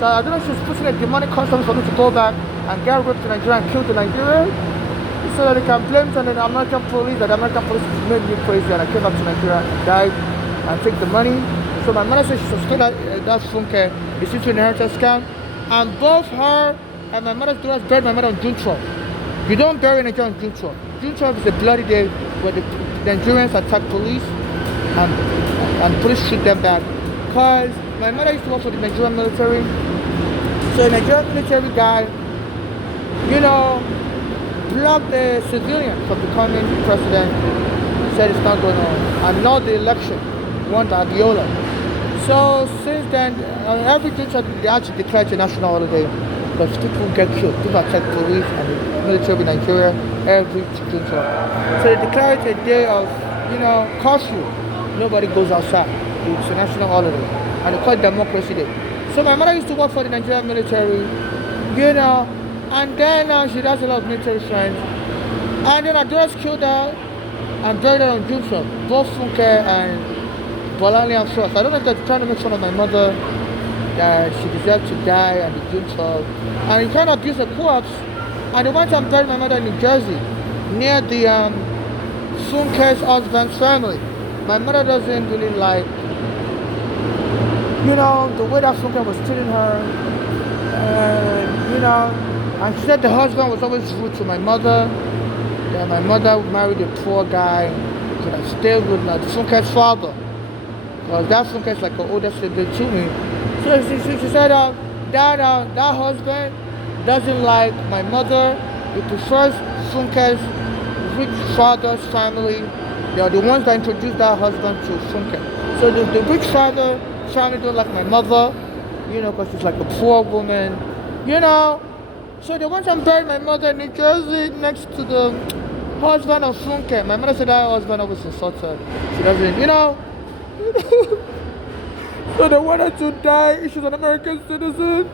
So I don't know if she's putting a demonic custom for me to go back and get ripped to Nigeria and killed the Nigerians, so that they can blame it on the American police, that the American police made me crazy and I came back to Nigeria and died and take the money. So my mother said she suspected that Funke is into an inheritance scam, and both her and my mother's daughters buried my mother on June 12th. You don't bury Nigeria on June 12th. June 12th is a bloody day where the Nigerians attack police and police shoot them back. Because my mother used to work for the Nigerian military. So the Nigerian military guy, you know, blocked the civilian from becoming president, said it's not going on, and not the election, won by Abiola. So since then, every June they actually declared a national holiday because people get killed, people attack police and the military in Nigeria every June 12th. So they declared a day of, you know, curfew. Nobody goes outside. It's a national holiday, and they call it Democracy Day. So my mother used to work for the Nigerian military, you know. And then she does a lot of military friends. And then I just killed her and buried her on June 12th. Both Funke and Bolani and Frost. I don't know if they're trying to make fun of my mother, that she deserved to die on the June 12th. And he kind of abused the corpse. And they went and buried my mother in New Jersey, near the Funke's husband's family. My mother doesn't really like, you know, the way that Funke was treating her. And, you know, and she said the husband was always rude to my mother. That my mother married a poor guy. Should I stay with like Funke's father? Because that Funke's like an older sibling to me. So she said that husband doesn't like my mother. He prefers Funke's rich father's family. They are the ones that introduced that husband to Funke. So the rich father family don't like my mother, you know, because she's like a poor woman, you know. So they went and buried my mother in New Jersey next to the husband of Funke. My mother said that husband always insults her. She doesn't, you know. So they wanted to die. She's an American citizen.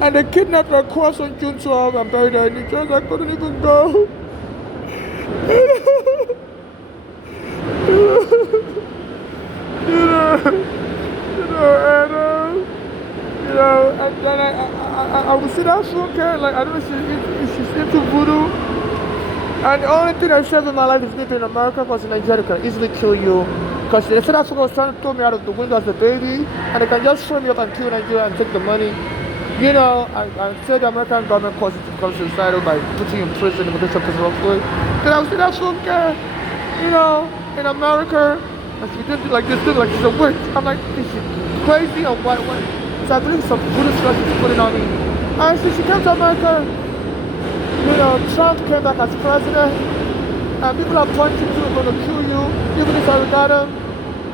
And they kidnapped my cross on June 12 and buried her in the church. I couldn't even go. And then I would sit down for her, like, I don't know if she's into voodoo. And the only thing I said in my life is living in America because in Nigeria can easily kill you. Because the South Africa was trying to throw me out of the window as a baby, and they can just throw me up and kill Nigeria and take the money. You know, I said the American government caused it to become suicidal by putting you in prison, immigration prison roughly. Then I was in Africa, you know, in America, and she did like this thing, like she's a witch. I'm like, is she crazy or what? So I believe some voodoo stuff she's putting on me. And so she came to America. You know, Trump came back as president, and people are pointing to him, going to kill you, even if I got him.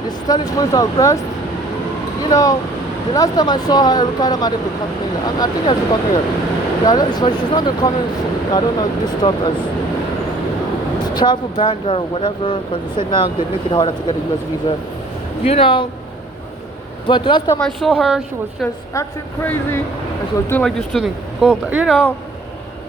He's telling police to arrest. You know, the last time I saw her, Erica might have been coming here. I think she's come here. Yeah, she's not been coming, I don't know, this stuff as travel ban or whatever, because they said now they make it harder to get a US visa. You know, but the last time I saw her, she was just acting crazy, and she was doing like this to me. Oh, you know,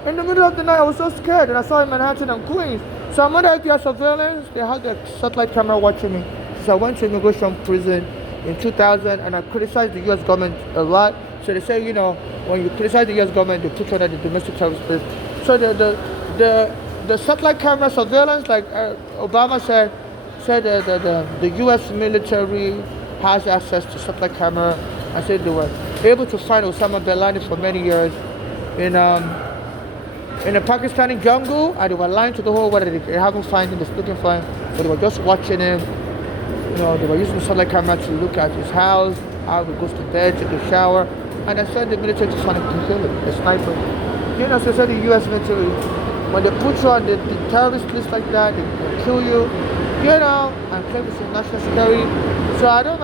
in the middle of the night, I was so scared, and I saw in Manhattan and Queens. So I'm under FBI surveillance. They had the satellite camera watching me. So I went to immigration prison in 2000, and I criticized the U.S. government a lot. So they say, you know, when you criticize the U.S. government, they put you under the domestic terrorist list. So the satellite camera surveillance, like Obama said the U.S. military has access to satellite camera. I said they were able to find Osama bin Laden for many years in a Pakistani jungle, and they were lying to the whole world. They haven't found him, they're looking for him, but they were just watching him. You know, they were using the satellite camera to look at his house, how he goes to bed, take a shower, and I sent the military to find him to kill him, a sniper. You know, so I said the US military, when they put you on the terrorist list like that, they will kill you, you know, and claim it's national security. So I don't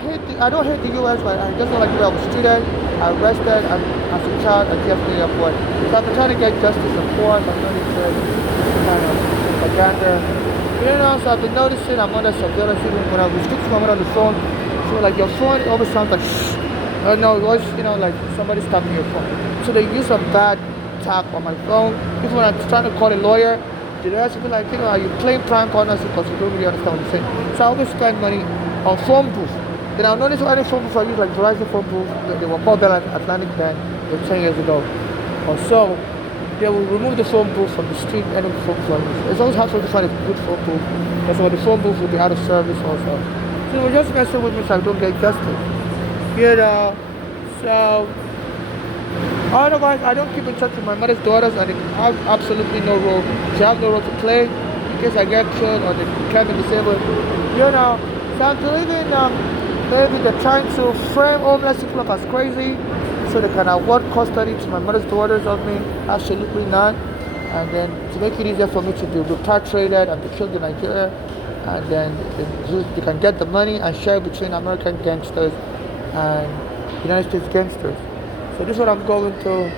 hate the US, but I just don't like the way I was treated, arrested, and as a child at JFK Airport. So I've been trying to get justice of course. I'm not into kind of propaganda. You know, so I've been noticing I'm under surveillance. Even when I was speaking to my mother on the phone, she was like, your phone always sounds like shh. No, it was, you know, like somebody's tapping your phone. So they use a bad tap on my phone. Even when I'm trying to call a lawyer, the lawyers will be like, you know, are you playing prank on us because you don't really understand what you're saying. So I always spend money on phone booth. Then I'll notice any phone booth I use, like Verizon phone booth. They were called Bell Atlantic then, 10 years ago or so. They will remove the phone booth from the street, any phone booth. It's always hard to find a good phone booth. That's why the phone booth will be out of service also. So we're just messing with me so I don't get justice. You know, so otherwise I don't keep in touch with my mother's daughters, and they have absolutely no role. She has no role to play in case I get killed or they can be disabled. You know, so I'm believing maybe they're trying to frame homeless people up as crazy so they can award custody to my mother's daughters of me. Absolutely not. And then to make it easier for me to be repatriated and be killed in Nigeria, and then they can get the money and share between American gangsters and United States gangsters. So this is what I'm going through.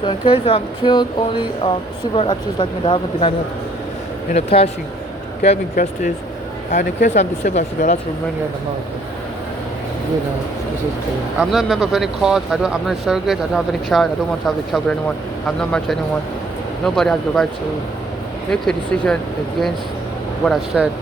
So in case I'm killed, only civil activists like me that haven't denied it in the passion, get me justice. And in case I'm disabled, I should be allowed to remain here in America. You know, this is cool. I'm not a member of any cause. I'm not a surrogate. I don't have any child. I don't want to have a child with anyone. I'm not married to anyone. Nobody has the right to make a decision against what I said.